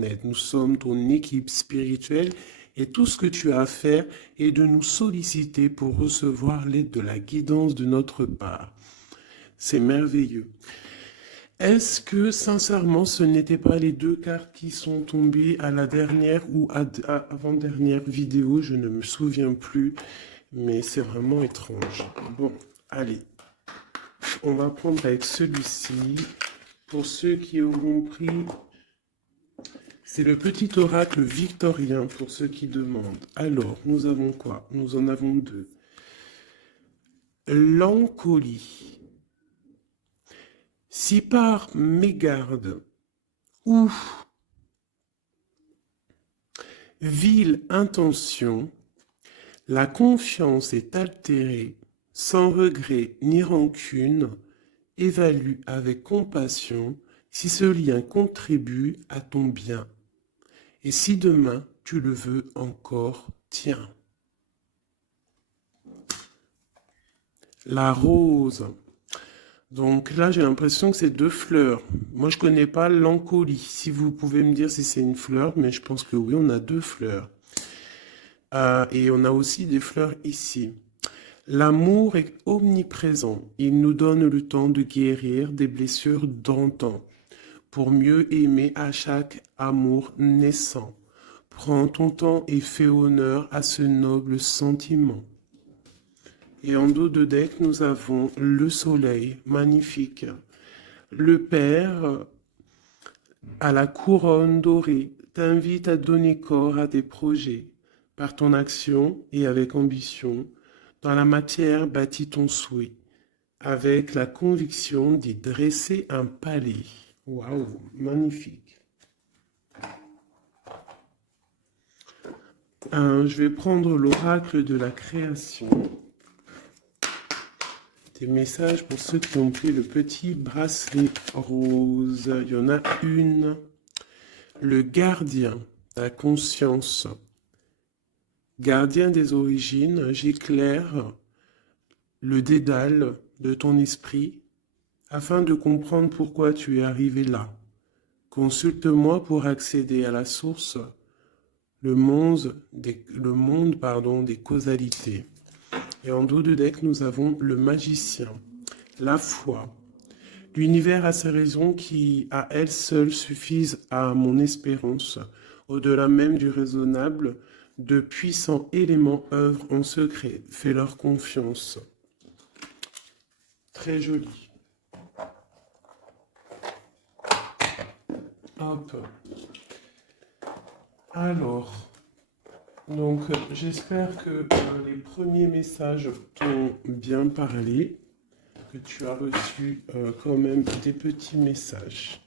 en aide. Nous sommes ton équipe spirituelle et tout ce que tu as à faire est de nous solliciter pour recevoir l'aide de la guidance de notre part. C'est merveilleux. Est-ce que, sincèrement, ce n'étaient pas les deux cartes qui sont tombées à la dernière ou avant-dernière vidéo? Je ne me souviens plus, mais c'est vraiment étrange. Bon, allez. On va prendre avec celui-ci. Pour ceux qui auront pris, c'est le petit oracle victorien pour ceux qui demandent. Alors, nous avons quoi? Nous en avons deux. L'encolie. Si par mégarde ou vile intention, la confiance est altérée, sans regret ni rancune, évalue avec compassion si ce lien contribue à ton bien. Et si demain tu le veux encore, tiens. La rose. Donc là, j'ai l'impression que c'est deux fleurs. Moi, je connais pas l'encolie. Si vous pouvez me dire si c'est une fleur, mais je pense que oui, on a deux fleurs. Et on a aussi des fleurs ici. L'amour est omniprésent. Il nous donne le temps de guérir des blessures d'antan pour mieux aimer à chaque amour naissant. Prends ton temps et fais honneur à ce noble sentiment. Et en dos de deck, nous avons le soleil, magnifique. Le Père, à la couronne dorée, t'invite à donner corps à tes projets. Par ton action et avec ambition, dans la matière bâtis ton souhait, avec la conviction d'y dresser un palais. Waouh, magnifique. Je vais prendre l'oracle de la création. Des messages pour ceux qui ont pris le petit bracelet rose. Il y en a une. Le gardien, la conscience. Gardien des origines, j'éclaire le dédale de ton esprit afin de comprendre pourquoi tu es arrivé là. Consulte-moi pour accéder à la source, le monde des causalités. Et en dos de deck, nous avons le magicien, la foi. L'univers a ses raisons qui, à elles seules, suffisent à mon espérance. Au-delà même du raisonnable, de puissants éléments œuvrent en secret. Fais-leur confiance. Très joli. Hop. Alors, donc j'espère que les premiers messages t'ont bien parlé, que tu as reçu quand même des petits messages.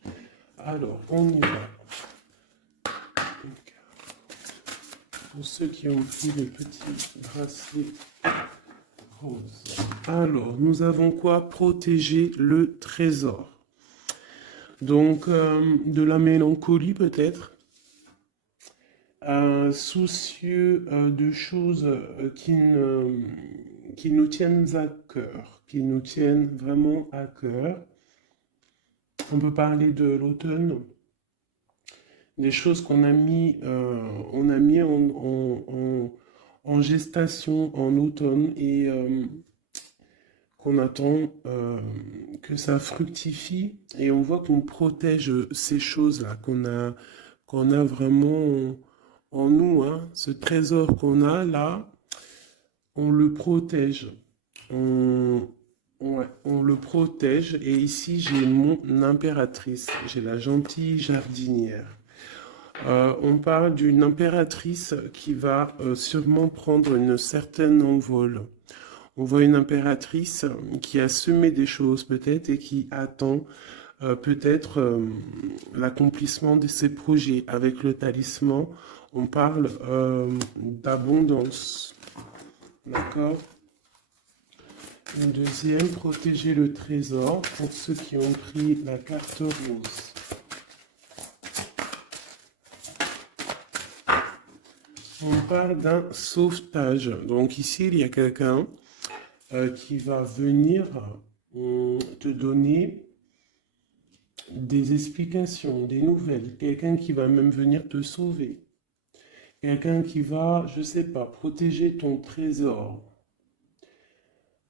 Alors, on y va. Pour ceux qui ont pris le petit bracelet rose. Alors, nous avons quoi? Protéger le trésor. Donc, de la mélancolie peut-être. Soucieux de choses qui nous tiennent à cœur, qui nous tiennent vraiment à cœur. On peut parler de l'automne, des choses qu'on a mis, en gestation en automne et qu'on attend que ça fructifie. Et on voit qu'on protège ces choses-là, qu'on a vraiment en nous, hein, ce trésor qu'on a là, on le protège. On le protège. Et ici, j'ai mon impératrice. J'ai la gentille jardinière. On parle d'une impératrice qui va sûrement prendre une certaine envol. On voit une impératrice qui a semé des choses peut-être et qui attend peut-être l'accomplissement de ses projets. Avec le talisman, on parle d'abondance. D'accord? Une deuxième, protéger le trésor pour ceux qui ont pris la carte rose. On parle d'un sauvetage. Donc ici, il y a quelqu'un qui va venir te donner des explications, des nouvelles, quelqu'un qui va même venir te sauver, quelqu'un qui va, je sais pas, protéger ton trésor.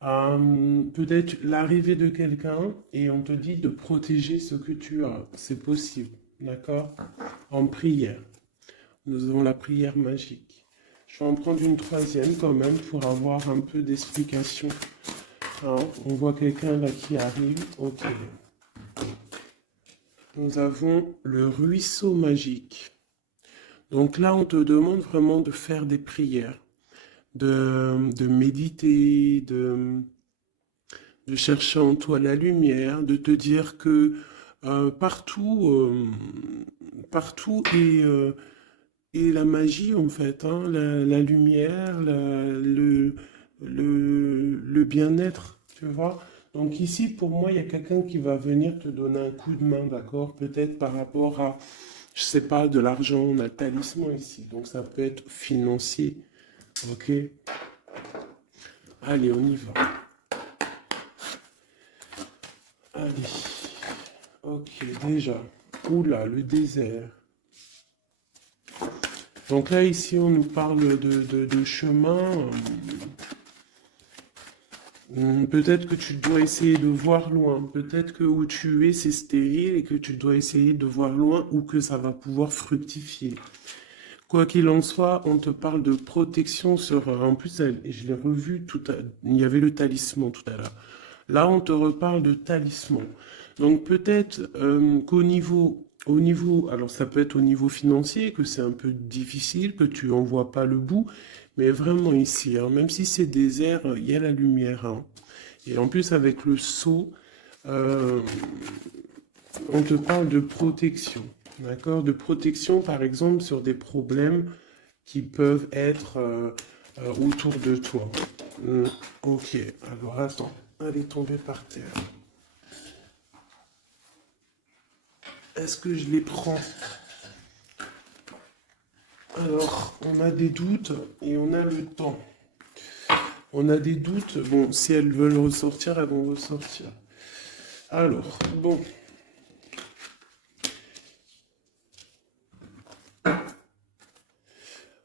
Peut-être l'arrivée de quelqu'un et on te dit de protéger ce que tu as. C'est possible, d'accord? En prière. Nous avons la prière magique. Je vais en prendre une troisième quand même pour avoir un peu d'explication. Hein, on voit quelqu'un là qui arrive. Ok. Nous avons le ruisseau magique. Donc là, on te demande vraiment de faire des prières, de méditer, de chercher en toi la lumière, de te dire que partout est la magie en fait, hein, la lumière, le bien-être, tu vois. Donc ici, pour moi, il y a quelqu'un qui va venir te donner un coup de main, d'accord? Peut-être par rapport à, je sais pas, de l'argent, on a le talisman ici, donc ça peut être financier, ok? Allez, on y va. Allez, ok, déjà. Oula, le désert. Donc là, ici, on nous parle de chemin. Peut-être que tu dois essayer de voir loin. Peut-être que où tu es, c'est stérile et que tu dois essayer de voir loin ou que ça va pouvoir fructifier. Quoi qu'il en soit, on te parle de protection sur... En plus, je l'ai revu il y avait le talisman tout à l'heure. Là, on te reparle de talisman. Donc peut-être alors ça peut être au niveau financier, que c'est un peu difficile, que tu en vois pas le bout, mais vraiment ici, hein, même si c'est désert, il y a la lumière. Hein. Et en plus, avec le sceau, euh, on te parle de protection. D'accord? De protection, par exemple, sur des problèmes qui peuvent être autour de toi. Ok, alors attends, elle est tombée par terre. Est-ce que je les prends? Alors, on a des doutes et on a le temps. On a des doutes. Bon, si elles veulent ressortir, elles vont ressortir. Alors, bon.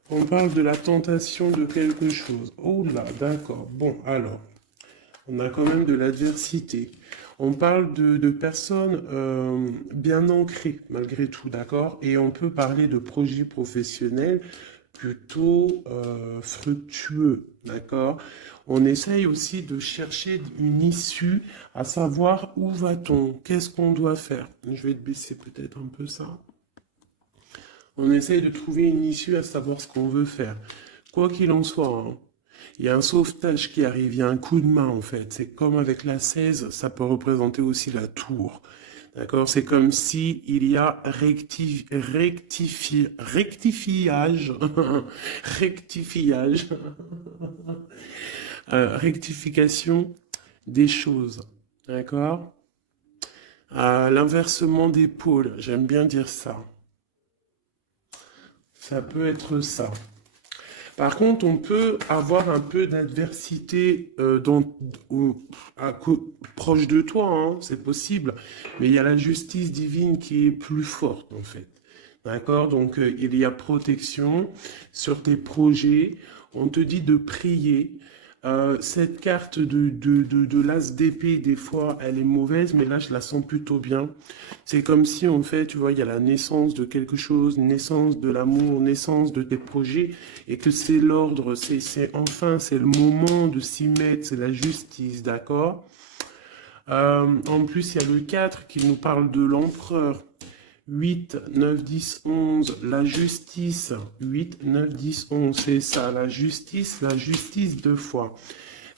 On parle de la tentation de quelque chose. Oh là, d'accord. Bon, alors, on a quand même de l'adversité. On parle de personnes bien ancrées, malgré tout, d'accord? Et on peut parler de projets professionnels plutôt fructueux, d'accord? On essaye aussi de chercher une issue, à savoir où va-t-on, qu'est-ce qu'on doit faire. Je vais te baisser peut-être un peu ça. On essaye de trouver une issue à savoir ce qu'on veut faire. Quoi qu'il en soit, hein, il y a un sauvetage qui arrive, il y a un coup de main en fait. C'est comme avec la 16, ça peut représenter aussi la tour. D'accord? C'est comme si il y a rectifiage, rectifiage, rectification des choses. D'accord? L'inversement des pôles, j'aime bien dire ça. Ça peut être ça. Par contre, on peut avoir un peu d'adversité proche de toi, hein, c'est possible. Mais il y a la justice divine qui est plus forte, en fait. D'accord? Donc, il y a protection sur tes projets. On te dit de prier. Cette carte de l'as d'épée, des fois, elle est mauvaise, mais là, je la sens plutôt bien. C'est comme si, en fait, tu vois, il y a la naissance de quelque chose, naissance de l'amour, naissance de tes projets, et que c'est l'ordre, c'est le moment de s'y mettre, c'est la justice, d'accord? En plus, il y a le 4 qui nous parle de l'empereur. 8, 9, 10, 11, la justice. 8, 9, 10, 11, c'est ça, la justice deux fois.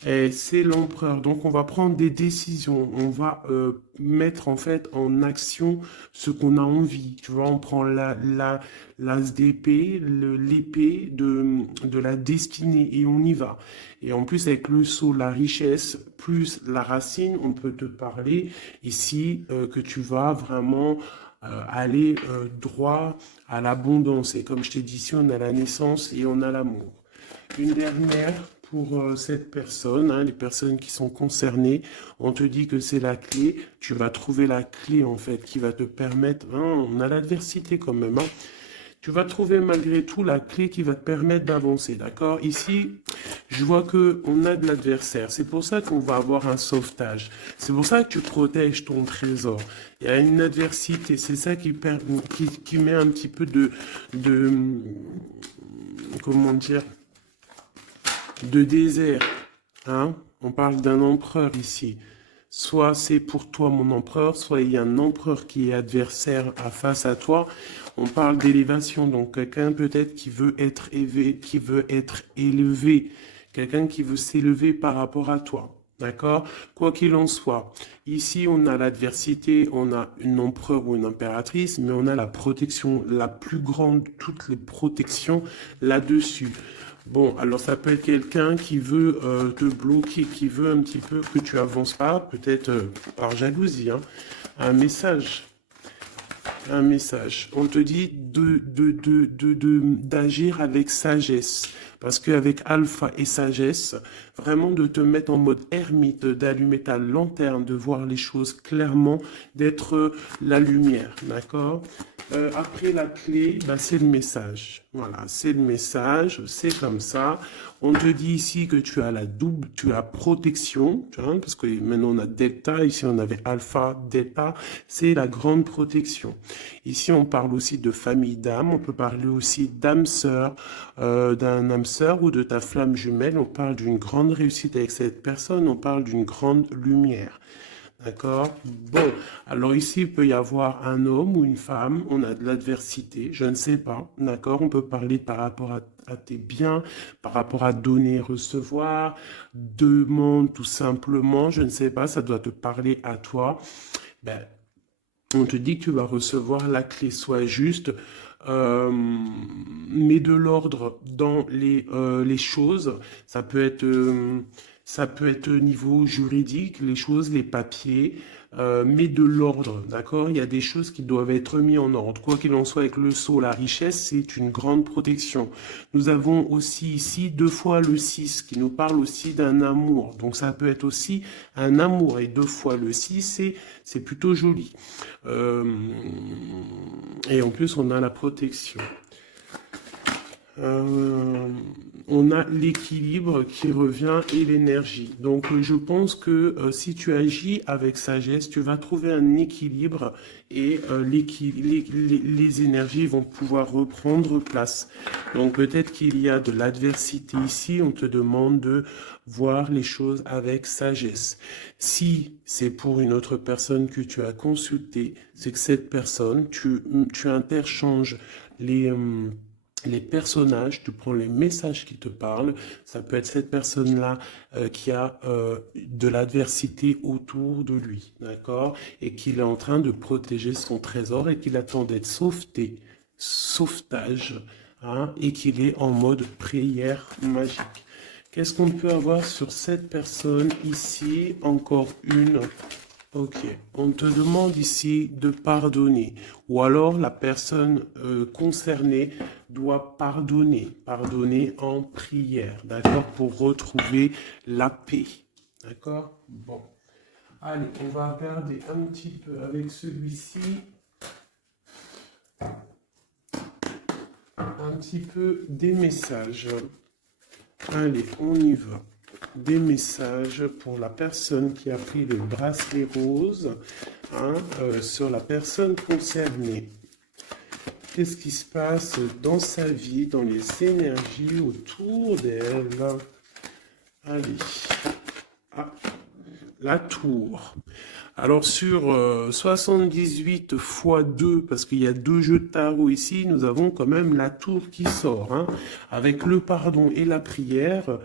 Et c'est l'empereur. Donc on va prendre des décisions, on va mettre en fait en action ce qu'on a envie. Tu vois, on prend l'as d'épée, l'épée de la destinée et on y va. Et en plus avec le sceau, la richesse, plus la racine, on peut te parler ici que tu vas vraiment aller droit à l'abondance. Et comme je t'ai dit ici, on a la naissance et on a l'amour. Une dernière pour cette personne, hein, les personnes qui sont concernées. On te dit que c'est la clé. Tu vas trouver la clé, en fait, qui va te permettre... hein, on a l'adversité quand même, hein. Tu vas trouver malgré tout la clé qui va te permettre d'avancer, d'accord? Ici, je vois que on a de l'adversaire. C'est pour ça qu'on va avoir un sauvetage. C'est pour ça que tu protèges ton trésor. Il y a une adversité. C'est ça qui met un petit peu de, comment dire, de désert, hein? On parle d'un empereur ici. Soit c'est pour toi mon empereur, soit il y a un empereur qui est adversaire face à toi. On parle d'élévation, donc quelqu'un peut-être qui veut être élevé, quelqu'un qui veut s'élever par rapport à toi. D'accord? Quoi qu'il en soit, ici on a l'adversité, on a une empereur ou une impératrice, mais on a la protection la plus grande, toutes les protections là-dessus. Bon, alors ça peut être quelqu'un qui veut te bloquer, qui veut un petit peu que tu avances pas, peut-être par jalousie, hein. Un message. Un message. On te dit d'agir avec sagesse. Parce qu'avec alpha et sagesse, vraiment de te mettre en mode ermite, d'allumer ta lanterne, de voir les choses clairement, d'être la lumière, d'accord? Après la clé, bah, c'est le message. Voilà, c'est le message, c'est comme ça. On te dit ici que tu as la double, tu as protection, tu vois, parce que maintenant on a delta, ici on avait alpha, delta, c'est la grande protection. Ici on parle aussi de famille d'âme, on peut parler aussi d'âme sœur, d'un âme sœur ou de ta flamme jumelle, on parle d'une grande réussite avec cette personne, on parle d'une grande lumière. D'accord? Bon, alors ici, il peut y avoir un homme ou une femme, on a de l'adversité, je ne sais pas, d'accord? On peut parler par rapport à tes biens, par rapport à donner, recevoir, demande tout simplement, je ne sais pas, ça doit te parler à toi. Ben, on te dit que tu vas recevoir la clé, soit juste, mets de l'ordre dans les choses, ça peut être au niveau juridique, les choses, les papiers, mais de l'ordre, d'accord? Il y a des choses qui doivent être mises en ordre. Quoi qu'il en soit, avec le sceau, la richesse, c'est une grande protection. Nous avons aussi ici 2 fois le 6, qui nous parle aussi d'un amour. Donc ça peut être aussi un amour. Et 2 fois le 6, c'est plutôt joli. Et en plus, on a la protection. On a l'équilibre qui revient et l'énergie. Donc je pense que si tu agis avec sagesse, tu vas trouver un équilibre et les énergies vont pouvoir reprendre place. Donc peut-être qu'il y a de l'adversité ici, on te demande de voir les choses avec sagesse. Si c'est pour une autre personne que tu as consulté, c'est que cette personne, tu interchanges les personnages, tu prends les messages qui te parlent, ça peut être cette personne-là qui a de l'adversité autour de lui, d'accord? Et qu'il est en train de protéger son trésor et qu'il attend d'être sauvetage, hein, et qu'il est en mode prière magique. Qu'est-ce qu'on peut avoir sur cette personne ici? Encore une. Ok, on te demande ici de pardonner, ou alors la personne concernée doit pardonner en prière, d'accord, pour retrouver la paix, d'accord? Bon, allez, on va regarder un petit peu avec celui-ci, un petit peu des messages. Allez, on y va. Des messages pour la personne qui a pris le bracelet rose, hein, sur la personne concernée. Qu'est-ce qui se passe dans sa vie, dans les énergies autour d'elle? Allez. Ah, la tour. Alors sur 78 x 2, parce qu'il y a 2 jeux de tarot ici, nous avons quand même la tour qui sort, hein, avec le pardon et la prière.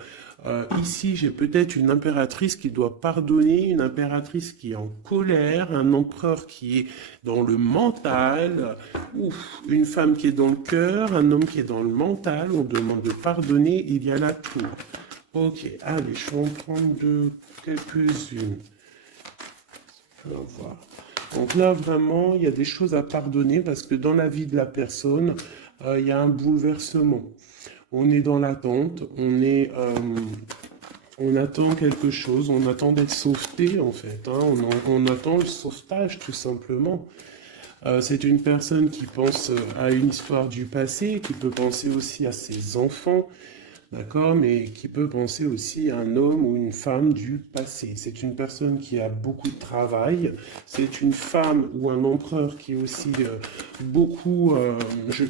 Ici, j'ai peut-être une impératrice qui doit pardonner, une impératrice qui est en colère, un empereur qui est dans le mental, une femme qui est dans le cœur, un homme qui est dans le mental. On demande de pardonner, il y a la tour. Ok, allez, je vais en prendre quelques-unes. On va voir. Donc là, vraiment, il y a des choses à pardonner parce que dans la vie de la personne, il y a un bouleversement. On est dans l'attente, on attend quelque chose, on attend d'être sauveté en fait, hein. On attend le sauvetage tout simplement. C'est une personne qui pense à une histoire du passé, qui peut penser aussi à ses enfants, d'accord, mais qui peut penser aussi à un homme ou une femme du passé. C'est une personne qui a beaucoup de travail, c'est une femme ou un empereur qui est aussi beaucoup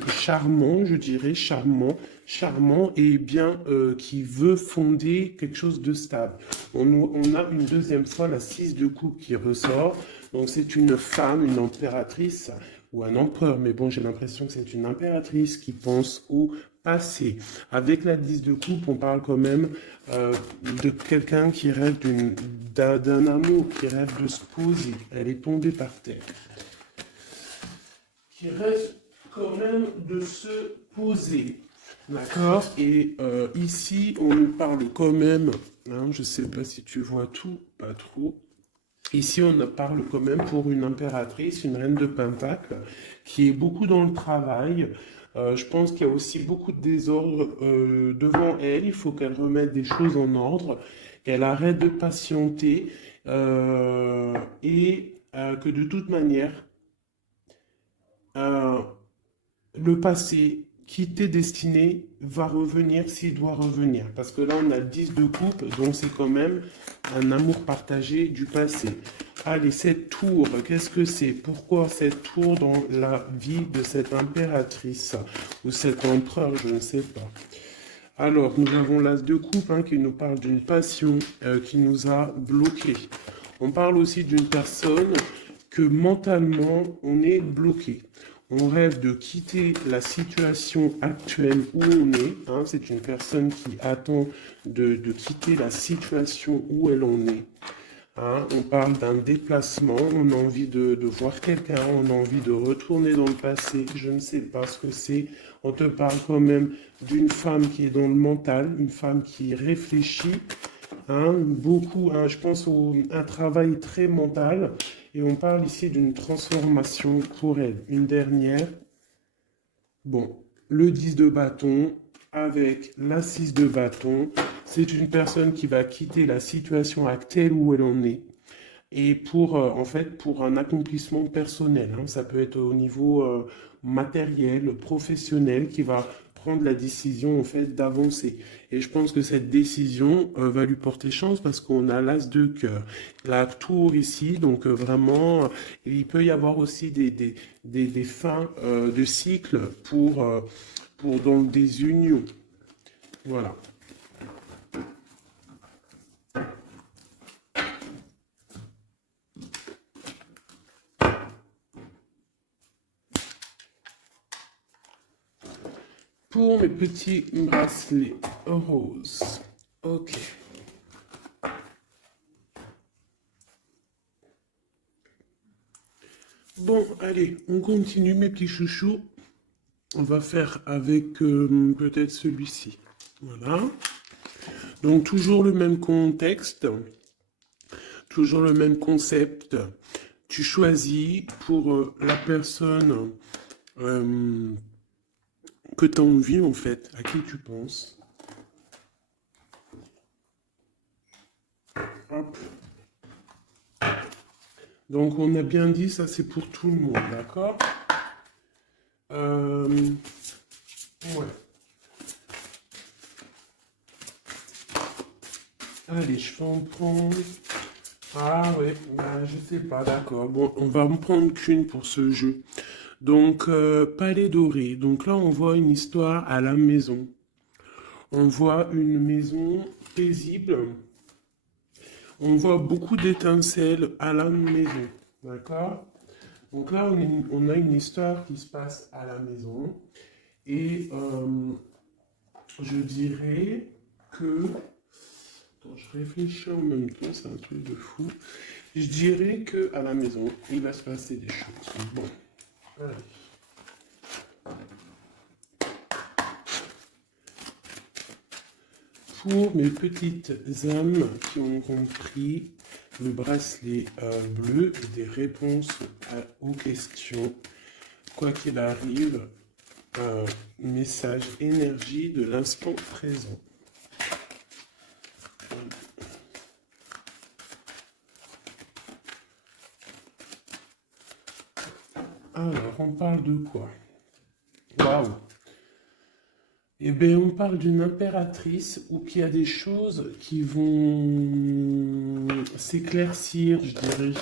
charmant, je dirais, charmant et bien qui veut fonder quelque chose de stable. On a une deuxième fois la 6 de coupe qui ressort, donc c'est une femme, une impératrice ou un empereur, mais bon, j'ai l'impression que c'est une impératrice qui pense au passé. Avec la 10 de coupe, on parle quand même de quelqu'un qui rêve d'un amour, qui rêve de se poser. Elle est tombée par terre. Qui rêve quand même de se poser. D'accord. Et ici, on nous parle quand même, hein, je ne sais pas si tu vois tout, pas trop. Ici, on parle quand même pour une impératrice, une reine de Pentacle, qui est beaucoup dans le travail. Je pense qu'il y a aussi beaucoup de désordre devant elle. Il faut qu'elle remette des choses en ordre, qu'elle arrête de patienter et que de toute manière, euh, le passé qui t'est destiné va revenir s'il doit revenir. Parce que là, on a le 10 de coupe, donc c'est quand même un amour partagé du passé. Allez, cette tour, qu'est-ce que c'est? Pourquoi cette tour dans la vie de cette impératrice ou cet empereur, je ne sais pas. Alors, nous avons l'as de coupe hein, qui nous parle d'une passion qui nous a bloqués. On parle aussi d'une personne que mentalement, on est bloqué. On rêve de quitter la situation actuelle où on est. Hein, c'est une personne qui attend de quitter la situation où elle en est. Hein, on parle d'un déplacement, on a envie de voir quelqu'un, on a envie de retourner dans le passé. Je ne sais pas ce que c'est. On te parle quand même d'une femme qui est dans le mental, une femme qui réfléchit. Hein, beaucoup, hein, je pense à un travail très mental. Et on parle ici d'une transformation pour elle. Une dernière. Bon, le 10 de bâton avec la 6 de bâton. C'est une personne qui va quitter la situation actuelle où elle en est. Et pour, en fait, pour un accomplissement personnel. Hein, ça peut être au niveau matériel, professionnel, qui va prendre la décision, en fait, d'avancer. Et je pense que cette décision va lui porter chance parce qu'on a l'as de cœur. La tour ici, donc vraiment, il peut y avoir aussi des fins de cycle pour dans des unions. Voilà. Pour mes petits bracelets roses. Ok. Bon, allez, on continue mes petits chouchous. On va faire avec peut-être celui-ci. Voilà. Donc toujours le même contexte, toujours le même concept. Tu choisis pour la personne que tu as envie en fait, à qui tu penses. Hop. Donc on a bien dit, ça c'est pour tout le monde, d'accord? Ouais. Allez, je vais en prendre. Ah ouais, bah, je sais pas, d'accord. Bon, on va en prendre qu'une pour ce jeu. Donc, Palais Doré. Donc là, on voit une histoire à la maison. On voit une maison paisible. On voit beaucoup d'étincelles à la maison. D'accord? Donc là, on a une histoire qui se passe à la maison. Et je dirais que... Attends, je réfléchis en même temps, c'est un truc de fou. Je dirais que à la maison, il va se passer des choses. Bon, allez. Pour mes petites âmes qui ont compris le bracelet bleu, des réponses aux questions, quoi qu'il arrive, Message énergie de l'instant présent. Alors, on parle de quoi? Waouh! Eh bien, on parle d'une impératrice où il y a des choses qui vont s'éclaircir, je dirais.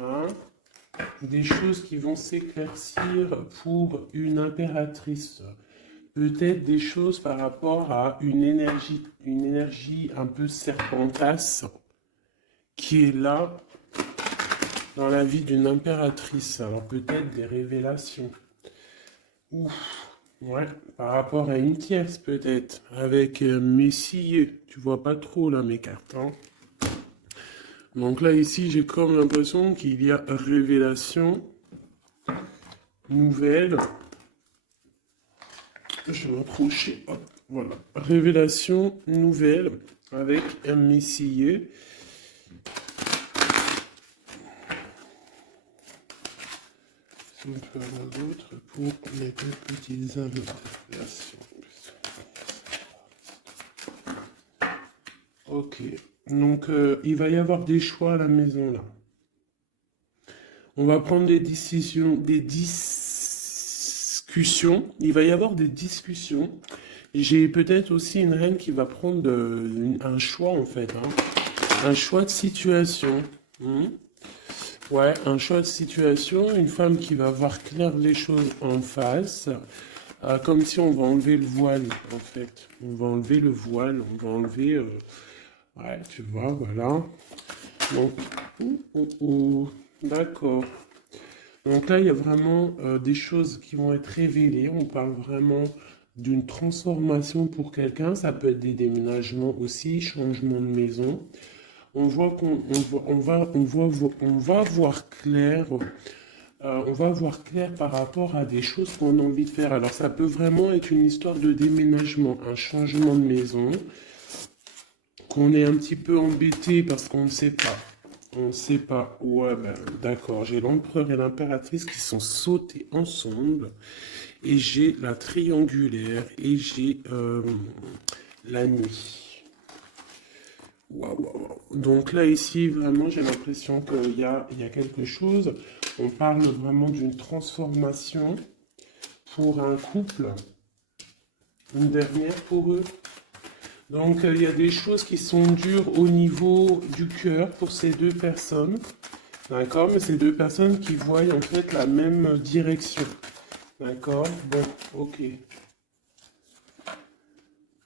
Hein? Des choses qui vont s'éclaircir pour une impératrice. Peut-être des choses par rapport à une énergie un peu serpentasse qui est là dans la vie d'une impératrice. Alors peut-être des révélations. Ouf, ouais, par rapport à une tierce peut-être, avec Messier. Tu vois pas trop là mes cartes. Hein. Donc là ici j'ai comme l'impression qu'il y a révélation nouvelle. Je vais m'approcher. Hop, voilà. Révélation nouvelle avec un Messier. On peut avoir d'autres pour les deux petites interpellations. Ok. Donc, il va y avoir des choix à la maison, là. On va prendre des décisions, des discussions. Il va y avoir des discussions. J'ai peut-être aussi une reine qui va prendre un choix, en fait. Hein. Un choix de situation. Ouais, un choix de situation. Une femme qui va voir clair les choses en face. Comme si on va enlever le voile, en fait. On va enlever le voile. On va enlever... ouais, tu vois, voilà. Donc, d'accord. Donc là, il y a vraiment des choses qui vont être révélées. On parle vraiment d'une transformation pour quelqu'un. Ça peut être des déménagements aussi, changement de maison. On voit on va voir clair. On va voir clair par rapport à des choses qu'on a envie de faire. Alors ça peut vraiment être une histoire de déménagement, un changement de maison, qu'on est un petit peu embêté parce qu'on ne sait pas. On ne sait pas. Ouais, ben, d'accord. J'ai l'empereur et l'impératrice qui sont sautés ensemble. Et j'ai la triangulaire. Et j'ai la nuit. Waouh, waouh. Donc là, ici, vraiment, j'ai l'impression qu'il y a quelque chose. On parle vraiment d'une transformation pour un couple. Une dernière pour eux. Donc, il y a des choses qui sont dures au niveau du cœur pour ces deux personnes. D'accord? Mais ces deux personnes qui voient en fait la même direction. D'accord? Bon, ok.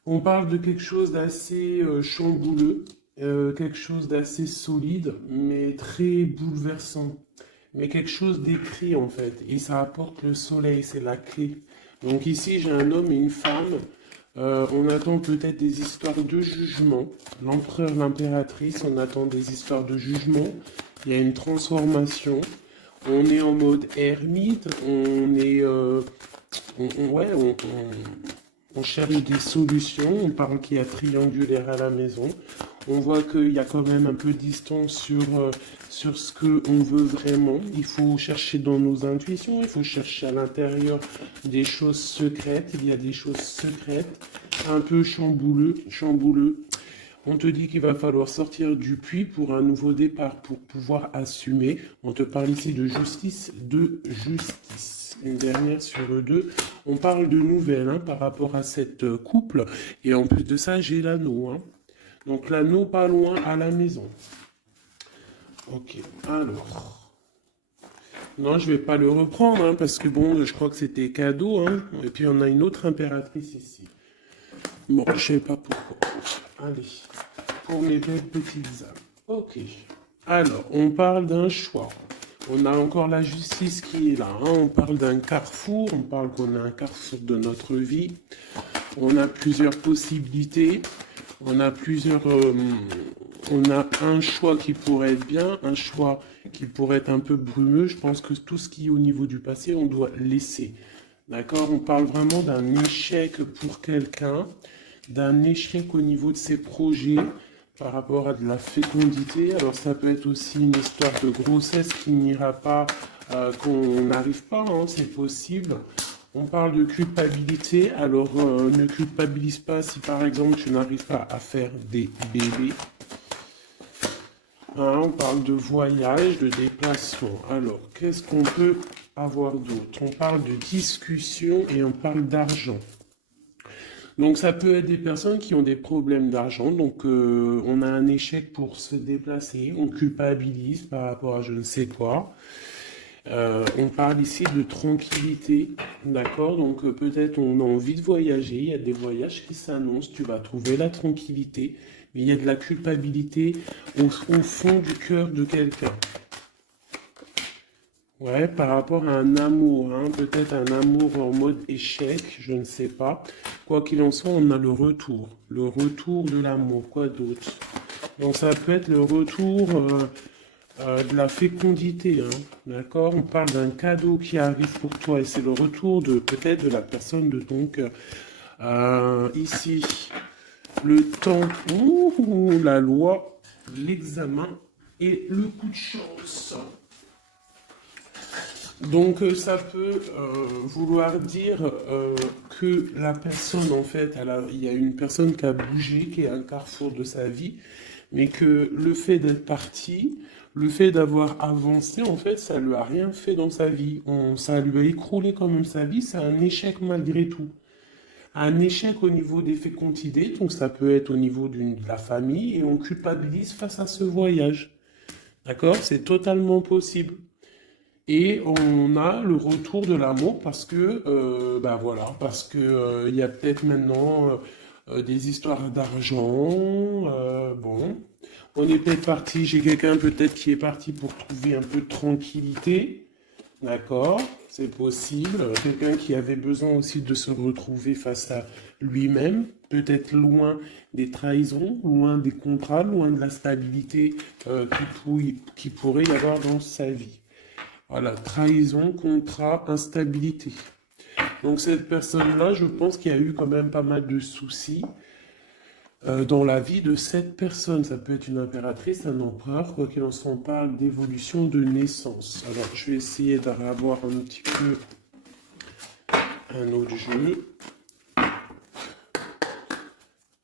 On parle de quelque chose d'assez chambouleux, quelque chose d'assez solide, mais très bouleversant. Mais quelque chose d'écrit en fait. Et ça apporte le soleil, c'est la clé. Donc ici, j'ai un homme et une femme. On attend peut-être des histoires de jugement. L'empereur, l'impératrice, on attend des histoires de jugement. Il y a une transformation. On est en mode ermite. On est... ouais, on cherche des solutions. On parle qu'il y a triangulaire à la maison. On voit qu'il y a quand même un peu de distance sur ce qu'on veut vraiment. Il faut chercher dans nos intuitions, il faut chercher à l'intérieur des choses secrètes. Il y a des choses secrètes, un peu chambouleux. On te dit qu'il va falloir sortir du puits pour un nouveau départ, pour pouvoir assumer. On te parle ici de justice, Une dernière sur eux deux. On parle de nouvelles hein, par rapport à cette couple. Et en plus de ça, j'ai l'anneau. Hein. Donc l'anneau pas loin à la maison. Ok, alors. Non, je vais pas le reprendre, hein, parce que bon, je crois que c'était cadeau. Hein. Et puis on a une autre impératrice ici. Bon, je sais pas pourquoi. Allez, pour mes belles petites âmes. Ok. Alors, on parle d'un choix. On a encore la justice qui est là. Hein. On parle d'un carrefour. On parle qu'on a un carrefour de notre vie. On a plusieurs possibilités. On a on a un choix qui pourrait être bien, un choix qui pourrait être un peu brumeux. Je pense que tout ce qui est au niveau du passé, on doit laisser. D'accord? On parle vraiment d'un échec pour quelqu'un, d'un échec au niveau de ses projets par rapport à de la fécondité. Alors ça peut être aussi une histoire de grossesse qui n'ira pas, qu'on n'arrive pas, hein, c'est possible. On parle de culpabilité, alors ne culpabilise pas si par exemple tu n'arrives pas à faire des bébés. Hein, on parle de voyage, de déplacement. Alors, qu'est-ce qu'on peut avoir d'autre? On parle de discussion et on parle d'argent. Donc ça peut être des personnes qui ont des problèmes d'argent, donc on a un échec pour se déplacer, on culpabilise par rapport à je ne sais quoi. On parle ici de tranquillité, d'accord? Donc peut-être on a envie de voyager, il y a des voyages qui s'annoncent, tu vas trouver la tranquillité, mais il y a de la culpabilité au fond du cœur de quelqu'un. Ouais, par rapport à un amour, hein, peut-être un amour en mode échec, je ne sais pas. Quoi qu'il en soit, on a le retour de l'amour, quoi d'autre? Donc ça peut être le retour de la fécondité, hein, d'accord? On parle d'un cadeau qui arrive pour toi et c'est le retour de peut-être de la personne de ton cœur. Ici, le temps, la loi, l'examen et le coup de chance. Donc ça peut vouloir dire que la personne, en fait, il y a une personne qui a bougé, qui est à un carrefour de sa vie, mais que le fait d'être parti, le fait d'avoir avancé, en fait, ça lui a rien fait dans sa vie. Ça lui a écroulé quand même sa vie, c'est un échec malgré tout. Un échec au niveau des fécondités, donc ça peut être au niveau de la famille, et on culpabilise face à ce voyage. D'accord? C'est totalement possible. Et on a le retour de l'amour parce que, bah voilà, parce que il y a peut-être maintenant des histoires d'argent. Bon, on est peut-être parti, j'ai quelqu'un peut-être qui est parti pour trouver un peu de tranquillité. D'accord, c'est possible. Quelqu'un qui avait besoin aussi de se retrouver face à lui-même, peut-être loin des trahisons, loin des contrats, loin de la stabilité qui pourrait y avoir dans sa vie. Voilà, trahison, contrat, instabilité. Donc cette personne-là, je pense qu'il y a eu quand même pas mal de soucis dans la vie de cette personne. Ça peut être une impératrice, un empereur, quoi qu'il en soit, on parle d'évolution de naissance. Alors je vais essayer d'avoir un petit peu un autre jeu.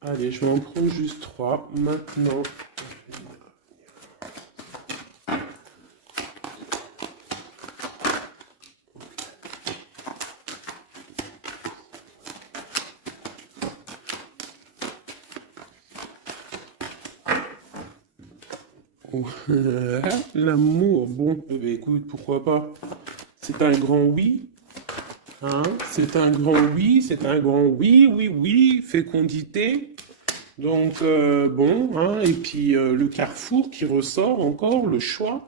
Allez, je vais en prendre juste 3. Maintenant, l'amour, bon, eh bien, écoute, pourquoi pas. C'est un grand oui, hein, c'est un grand oui, c'est un grand oui, oui, oui, fécondité. Donc, bon, hein, et puis le carrefour qui ressort encore, le choix.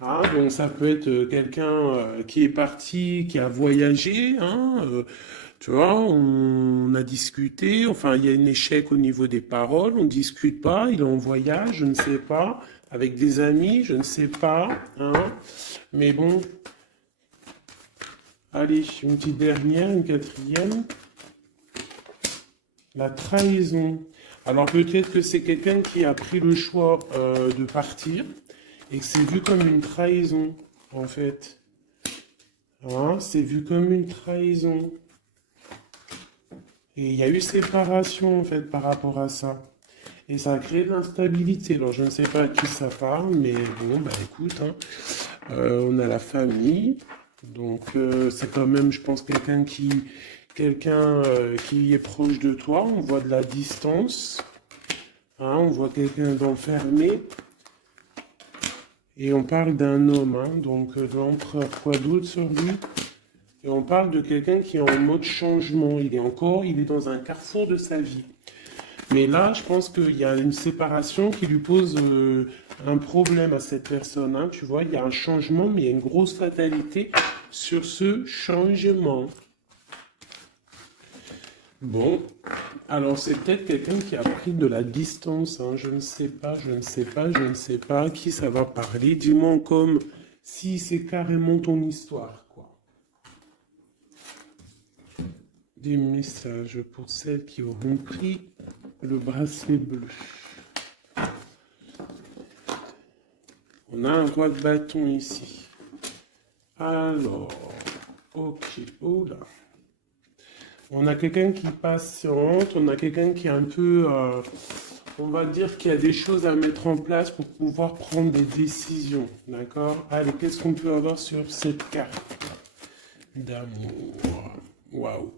Ah, donc ça peut être quelqu'un qui est parti, qui a voyagé, hein, tu vois, on a discuté, enfin il y a un échec au niveau des paroles, on ne discute pas, il est en voyage, je ne sais pas, avec des amis, je ne sais pas, hein, mais bon, allez, une petite dernière, une quatrième, la trahison. Alors peut-être que c'est quelqu'un qui a pris le choix de partir et que c'est vu comme une trahison, en fait. Hein, c'est vu comme une trahison. Et il y a eu séparation, en fait, par rapport à ça. Et ça a créé de l'instabilité. Alors, je ne sais pas à qui ça parle, mais bon, bah écoute, hein, on a la famille. Donc, c'est quand même, je pense, quelqu'un qui est proche de toi. On voit de la distance. Hein, on voit quelqu'un d'enfermé. Et on parle d'un homme, hein, donc de l'empereur, quoi d'autre sur lui? Et on parle de quelqu'un qui est en mode changement. Il est dans un carrefour de sa vie. Mais là, je pense qu'il y a une séparation qui lui pose un problème à cette personne, hein. Tu vois, il y a un changement, mais il y a une grosse fatalité sur ce changement. Bon, alors c'est peut-être quelqu'un qui a pris de la distance, hein. Je ne sais pas, je ne sais pas, je ne sais pas à qui ça va parler. Dis-moi comme si c'est carrément ton histoire, quoi. Des messages pour celles qui auront pris le bracelet bleu. On a un roi de bâton ici. Alors, Ok, oh là. On a quelqu'un qui patiente, on a quelqu'un qui est un peu, on va dire qu'il y a des choses à mettre en place pour pouvoir prendre des décisions, d'accord? Allez, qu'est-ce qu'on peut avoir sur cette carte d'amour? Waouh!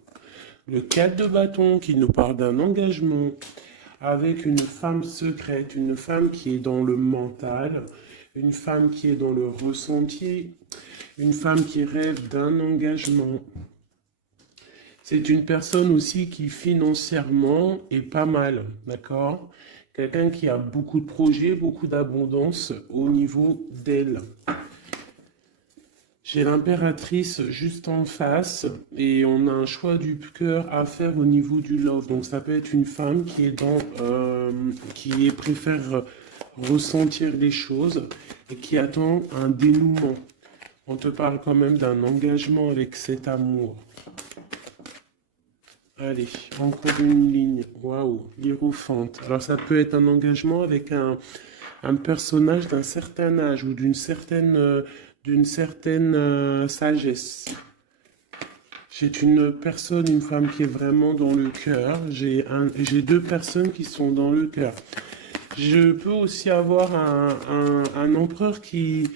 Le 4 de bâton qui nous parle d'un engagement avec une femme secrète, une femme qui est dans le mental, une femme qui est dans le ressenti, une femme qui rêve d'un engagement. C'est une personne aussi qui financièrement est pas mal, d'accord? Quelqu'un qui a beaucoup de projets, beaucoup d'abondance au niveau d'elle. J'ai l'impératrice juste en face et on a un choix du cœur à faire au niveau du love. Donc ça peut être une femme qui est qui préfère ressentir les choses et qui attend un dénouement. On te parle quand même d'un engagement avec cet amour. Allez, encore une ligne. Waouh, l'hiérophante. Alors ça peut être un engagement avec un personnage d'un certain âge ou d'une certaine sagesse. J'ai une personne, une femme qui est vraiment dans le cœur. J'ai deux personnes qui sont dans le cœur. Je peux aussi avoir un empereur qui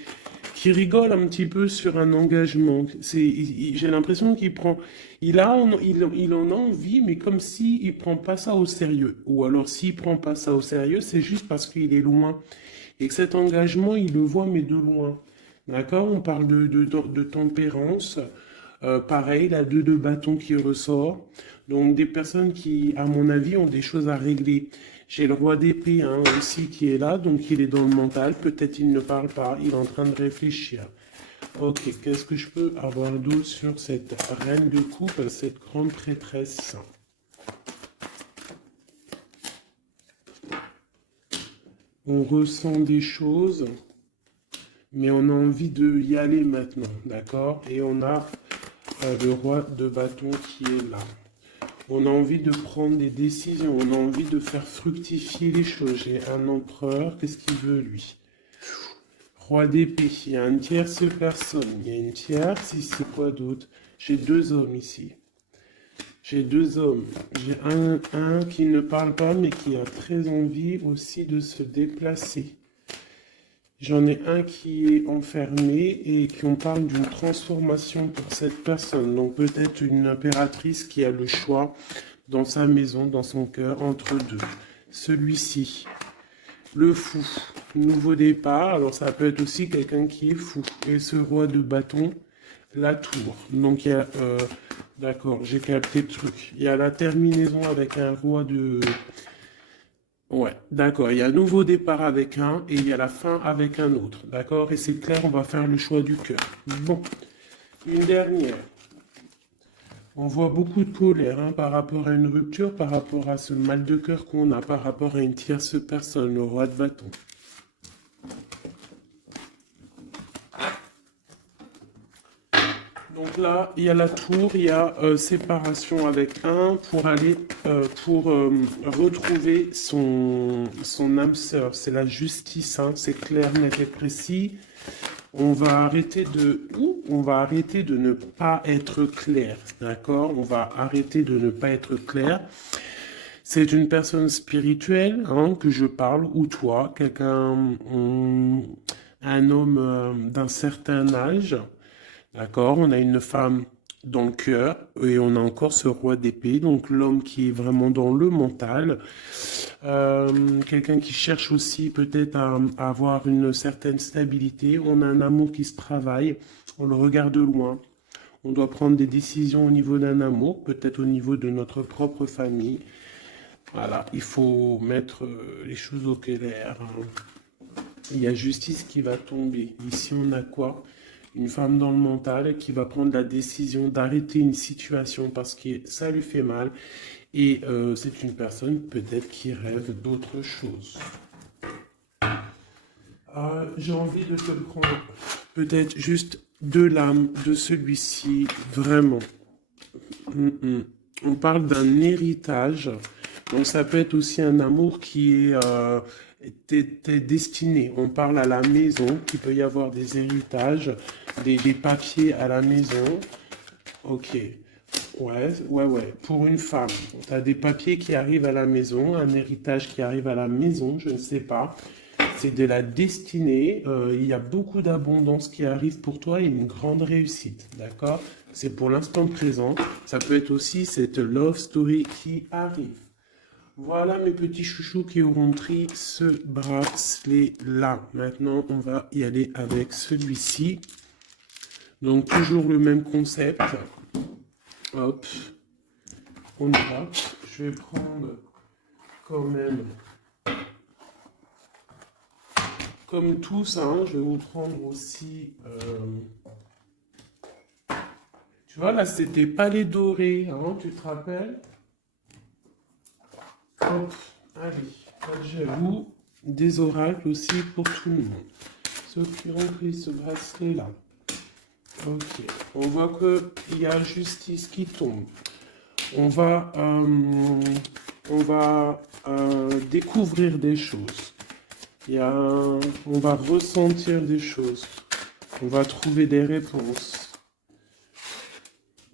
rigole un petit peu sur un engagement. J'ai l'impression qu'il prend, il en a envie, mais comme si il prend pas ça au sérieux. Ou alors s'il prend pas ça au sérieux, c'est juste parce qu'il est loin. Et que cet engagement, il le voit, mais de loin. D'accord? On parle de tempérance. Pareil, la 2 de bâton qui ressort. Donc des personnes qui, à mon avis, ont des choses à régler. J'ai le roi d'épée hein, aussi qui est là, donc il est dans le mental. Peut-être il ne parle pas, il est en train de réfléchir. Ok, qu'est-ce que je peux avoir d'autre sur cette reine de coupe, cette grande prêtresse? On ressent des choses, mais on a envie de y aller maintenant, d'accord? Et on a le roi de bâton qui est là. On a envie de prendre des décisions, on a envie de faire fructifier les choses. J'ai un empereur, qu'est-ce qu'il veut lui? Roi d'épée, il y a une tierce personne, il y a une tierce, ici quoi d'autre? J'ai deux hommes ici. J'ai deux hommes. J'ai un qui ne parle pas mais qui a très envie aussi de se déplacer. J'en ai un qui est enfermé et qui on parle d'une transformation pour cette personne. Donc peut-être une impératrice qui a le choix dans sa maison, dans son cœur, entre deux. Celui-ci, le fou, nouveau départ. Alors ça peut être aussi quelqu'un qui est fou. Et ce roi de bâton, la tour. Donc il y a, d'accord, j'ai capté le truc. Il y a la terminaison avec un roi de... Ouais, d'accord. Il y a un nouveau départ avec un et il y a la fin avec un autre. D'accord? Et c'est clair, on va faire le choix du cœur. Bon, une dernière. On voit beaucoup de colère hein, par rapport à une rupture, par rapport à ce mal de cœur qu'on a, par rapport à une tierce personne, le roi de bâton. Donc là, il y a la tour, il y a séparation avec un pour aller, retrouver son âme sœur. C'est la justice, hein, c'est clair, net et précis. On va arrêter de ne pas être clair, d'accord? On va arrêter de ne pas être clair. C'est une personne spirituelle hein, que je parle, ou toi, un homme d'un certain âge. D'accord, on a une femme dans le cœur et on a encore ce roi d'épée, donc l'homme qui est vraiment dans le mental. Quelqu'un qui cherche aussi peut-être à avoir une certaine stabilité. On a un amour qui se travaille, on le regarde de loin. On doit prendre des décisions au niveau d'un amour, peut-être au niveau de notre propre famille. Voilà, il faut mettre les choses au clair. Il y a justice qui va tomber. Ici, on a quoi? Une femme dans le mental qui va prendre la décision d'arrêter une situation parce que ça lui fait mal. Et c'est une personne peut-être qui rêve d'autre chose. J'ai envie de te prendre peut-être juste de l'âme de celui-ci, vraiment. On parle d'un héritage. Donc ça peut être aussi un amour qui est t'es destiné. On parle à la maison, qu'il peut y avoir des héritages, des papiers à la maison. Ok. Ouais. Pour une femme, tu as des papiers qui arrivent à la maison, un héritage qui arrive à la maison, je ne sais pas. C'est de la destinée. Il y a beaucoup d'abondance qui arrive pour toi et une grande réussite. D'accord? C'est pour l'instant présent. Ça peut être aussi cette love story qui arrive. Voilà mes petits chouchous qui auront pris ce bracelet-là. Maintenant, on va y aller avec celui-ci. Donc, toujours le même concept. Hop, on y va. Je vais prendre quand même, comme tous, hein, je vais vous prendre aussi... tu vois, là, c'était pas les dorés, hein, tu te rappelles? Hop, allez, pas de jaloux, des oracles aussi pour tout le monde. Ceux qui ont pris ce bracelet-là. Ok, on voit qu'il y a justice qui tombe. On va découvrir des choses. On va ressentir des choses. On va trouver des réponses.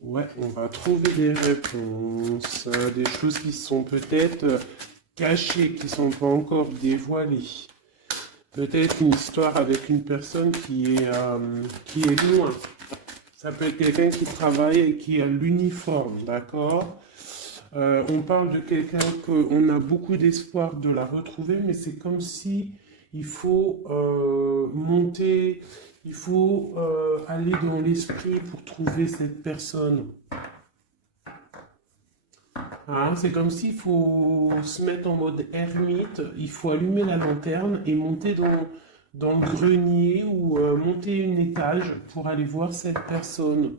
Ouais, on va trouver des réponses. Des choses qui sont peut-être cachées, qui ne sont pas encore dévoilées. Peut-être une histoire avec une personne qui est loin. Ça peut être quelqu'un qui travaille et qui a l'uniforme, d'accord? On parle de quelqu'un qu'on a beaucoup d'espoir de la retrouver, mais c'est comme si il faut monter, il faut aller dans l'esprit pour trouver cette personne. Hein, c'est comme s'il faut se mettre en mode ermite, il faut allumer la lanterne et monter dans le grenier ou monter une étage pour aller voir cette personne.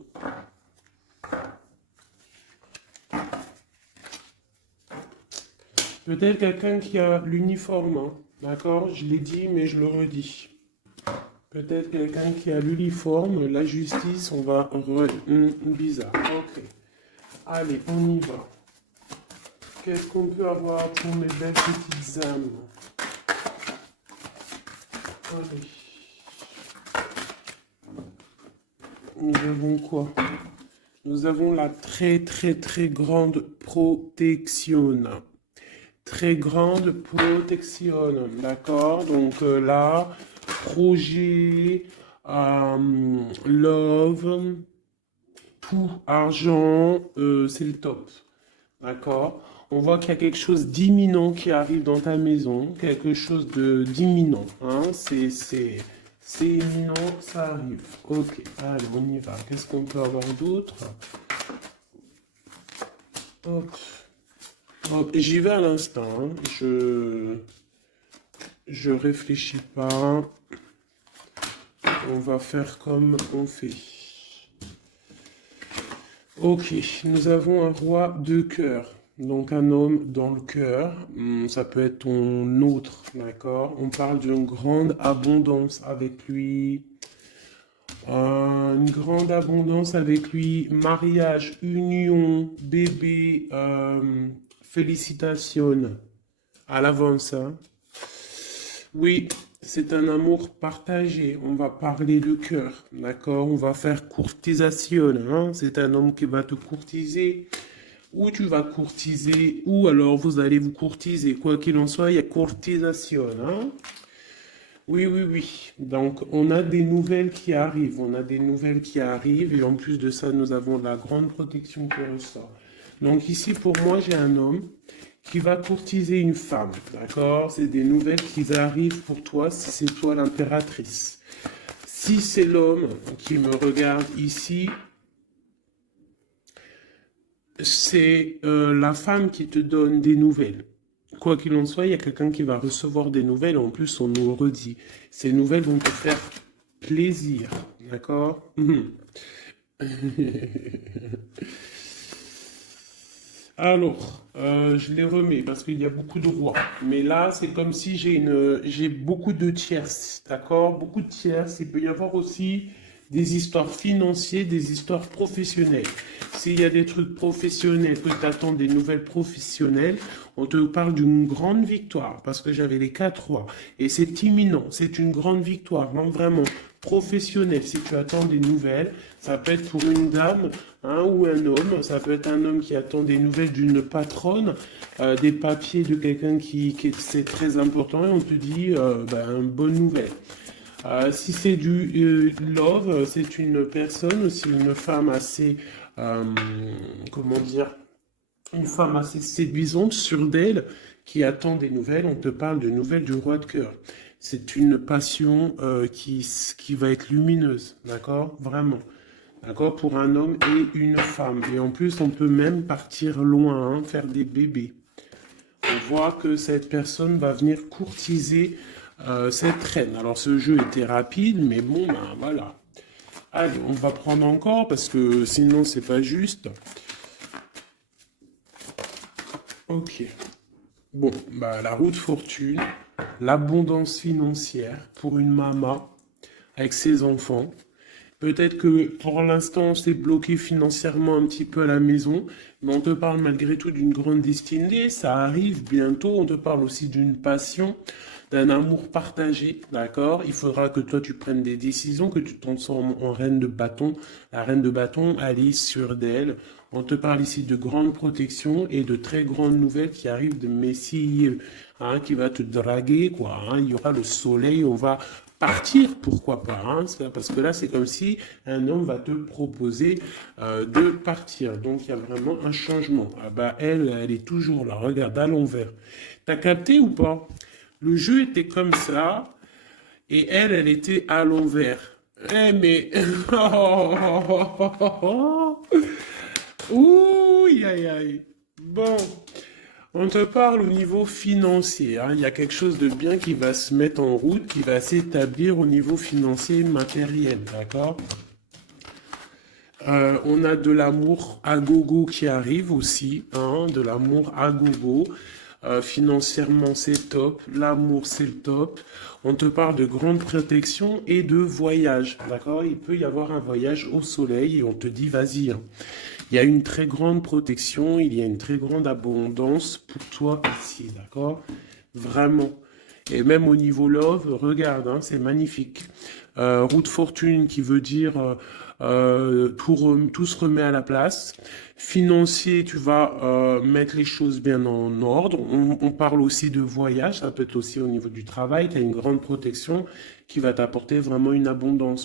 Peut-être quelqu'un qui a l'uniforme, hein, d'accord? Je l'ai dit, mais je le redis. Peut-être quelqu'un qui a l'uniforme, la justice, on va... bizarre, ok. Allez, on y va. Qu'est-ce qu'on peut avoir pour mes belles petites âmes? Allez. Nous avons quoi? Nous avons la très grande protection. Très grande protection, d'accord? Donc là, projet, love, tout, argent, c'est le top, d'accord? On voit qu'il y a quelque chose d'imminent qui arrive dans ta maison, quelque chose d'imminent, hein? C'est imminent, ça arrive. Ok, allez, on y va. Qu'est-ce qu'on peut avoir d'autre? Hop. Hop, j'y vais à l'instant, hein. Je réfléchis pas. On va faire comme on fait. Ok, nous avons un roi de cœur. Donc un homme dans le cœur. Ça peut être ton autre, d'accord? On parle d'une grande abondance avec lui. Une grande abondance avec lui. Mariage, union, bébé, félicitations. À l'avance, hein. Oui, c'est un amour partagé. On va parler de cœur, d'accord? On va faire courtisation, hein? C'est un homme qui va te courtiser, ou tu vas courtiser, ou alors vous allez vous courtiser. Quoi qu'il en soit, il y a courtisation, hein? Oui. Donc, on a des nouvelles qui arrivent. On a des nouvelles qui arrivent. Et en plus de ça, nous avons la grande protection qui ressort. Donc, ici, pour moi, j'ai un homme qui va courtiser une femme. D'accord? C'est des nouvelles qui arrivent pour toi si c'est toi l'impératrice. Si c'est l'homme qui me regarde ici, c'est la femme qui te donne des nouvelles. Quoi qu'il en soit, il y a quelqu'un qui va recevoir des nouvelles. En plus, on nous redit. Ces nouvelles vont te faire plaisir. D'accord? Alors, je les remets parce qu'il y a beaucoup de rois. Mais là, c'est comme si j'ai beaucoup de tierces. D'accord? Beaucoup de tierces. Il peut y avoir aussi des histoires financières, des histoires professionnelles. S'il y a des trucs professionnels, que tu attends des nouvelles professionnelles, on te parle d'une grande victoire, parce que j'avais les 4 rois. Et c'est imminent, c'est une grande victoire, non, vraiment. Professionnel, si tu attends des nouvelles, ça peut être pour une dame hein, ou un homme, ça peut être un homme qui attend des nouvelles d'une patronne, des papiers de quelqu'un c'est très important et on te dit bonne nouvelle. Si c'est du love, c'est une personne, aussi une femme assez, euh, comment dire, une femme assez séduisante, sûre d'elle, qui attend des nouvelles. On te parle de nouvelles du roi de cœur. C'est une passion qui va être lumineuse, d'accord? Vraiment. D'accord? Pour un homme et une femme. Et en plus, on peut même partir loin, hein, faire des bébés. On voit que cette personne va venir courtiser cette reine. Alors, ce jeu était rapide, mais bon, ben voilà. Allez, on va prendre encore parce que sinon, c'est pas juste. Ok. Bon, bah, la roue de fortune, l'abondance financière pour une maman avec ses enfants. Peut-être que pour l'instant, c'est bloqué financièrement un petit peu à la maison, mais on te parle malgré tout d'une grande destinée. Ça arrive bientôt. On te parle aussi d'une passion, d'un amour partagé, d'accord? Il faudra que toi, tu prennes des décisions, que tu t'en transformes en reine de bâton. La reine de bâton, elle est sûre d'elle. On te parle ici de grande protection et de très grandes nouvelles qui arrivent de Messie, hein, qui va te draguer, quoi. Hein. Il y aura le soleil, on va partir, pourquoi pas, hein, parce que là, c'est comme si un homme va te proposer de partir. Donc, il y a vraiment un changement. Ah bah, elle est toujours là. Regarde, à l'envers. T'as capté ou pas? Le jeu était comme ça, et elle était à l'envers. Eh, mais... Ouh, aïe, aïe. Bon, on te parle au niveau financier. Hein. Il y a quelque chose de bien qui va se mettre en route, qui va s'établir au niveau financier matériel, d'accord? On a de l'amour à gogo qui arrive aussi, hein, de l'amour à gogo. Financièrement, c'est top. L'amour, c'est le top. On te parle de grande protection et de voyage, d'accord? Il peut y avoir un voyage au soleil et on te dit, vas-y. Hein. Il y a une très grande protection, il y a une très grande abondance pour toi ici, d'accord? Vraiment. Et même au niveau love, regarde, hein, c'est magnifique. Roue de fortune qui veut dire tout se remet à la place. Financier, tu vas mettre les choses bien en ordre. On parle aussi de voyage, ça peut être aussi au niveau du travail. Tu as une grande protection qui va t'apporter vraiment une abondance.